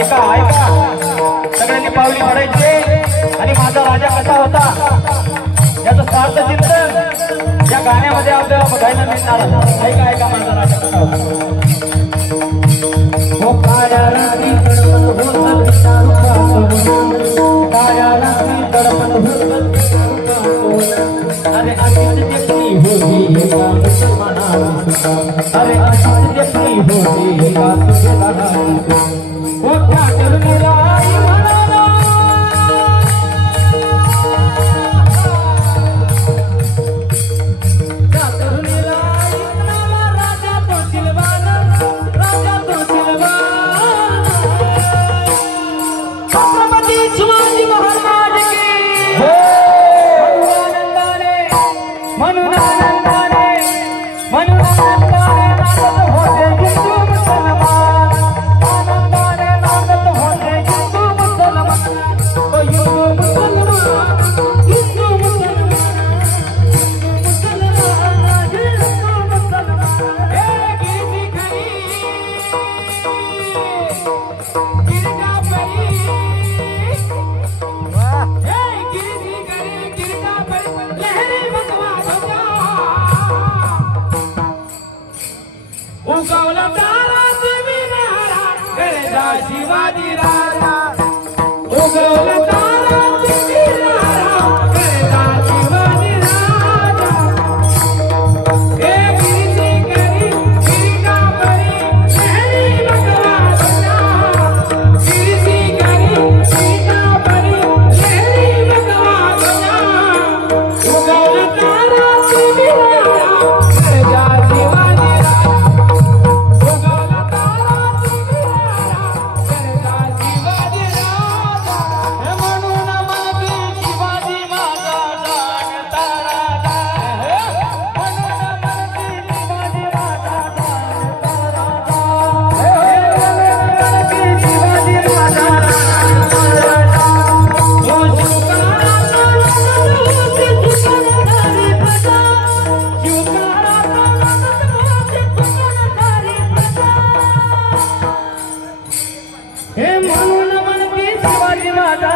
ऐका ऐका सगळ्यांनी पावली पडायची आणि माझा राजा कसा होता याचं सार्थ चिंतन या गाण्यामध्ये आपल्याला बघायला मिळणार। ऐका ऐका माझा राजा कसा होता। हो काळ्या रात्री तडपण होत पिता रूपासोन, काळ्या रात्री तडपण होत पिता रूपासोन, अरे अशीच देखणी होती एका मुसलमानाची सुद्धा, अरे अशीच देखणी होती एका सुभेदाराची सुद्धा। हो त्या तरुणीला आई म्हणाला, त्या तरुणीला आई म्हणाला, राजा तो सिलवान, राजा तो सिलवान, छत्रपती शिवाजी महाराज की म्हणून आनंदाने म्हणून आनंदाने नाचत होते हिंदू मुसलमान, आनंदाने नाचत होते हिंदू मुसलमान, ओ हिंदू मुसलमान, हिंदू मुसलमान, मुसलमान, हिंदू मुसलमान। हे गिरजी खरी गिरजा परी, हे गिरजी खरी गिरजा परी, लहरी भगवा ध्वजा, उगवला तारा दिविनारा गरजा शिवाजी राजा, उगवला तारा दिविनारा गरजा शिवाजी राजा। हे गिरजी करी गिरजा परी, लहरी भगवा ध्वजा, गिरजी करी गिरजा परी, लहरी भगवा ध्वजा, उगवला तारा दिविनारा गरजा शिवाजी राजा, उगवला तारा दिविनारा गरजा शिवाजी राजा। हे म्हणून मनवी शिवाजी माझा जाणता राजा, म्हणून मनवी शिवाजी माझा जाणता राजा, मनवी शिवाजी माझा जाणता राजा। ओ शिवकाराचा नाद तुझी प्रजा, शिवकाराचा नाद तुझी प्रजा, हे म्हणून मनवी शिवाजी माझा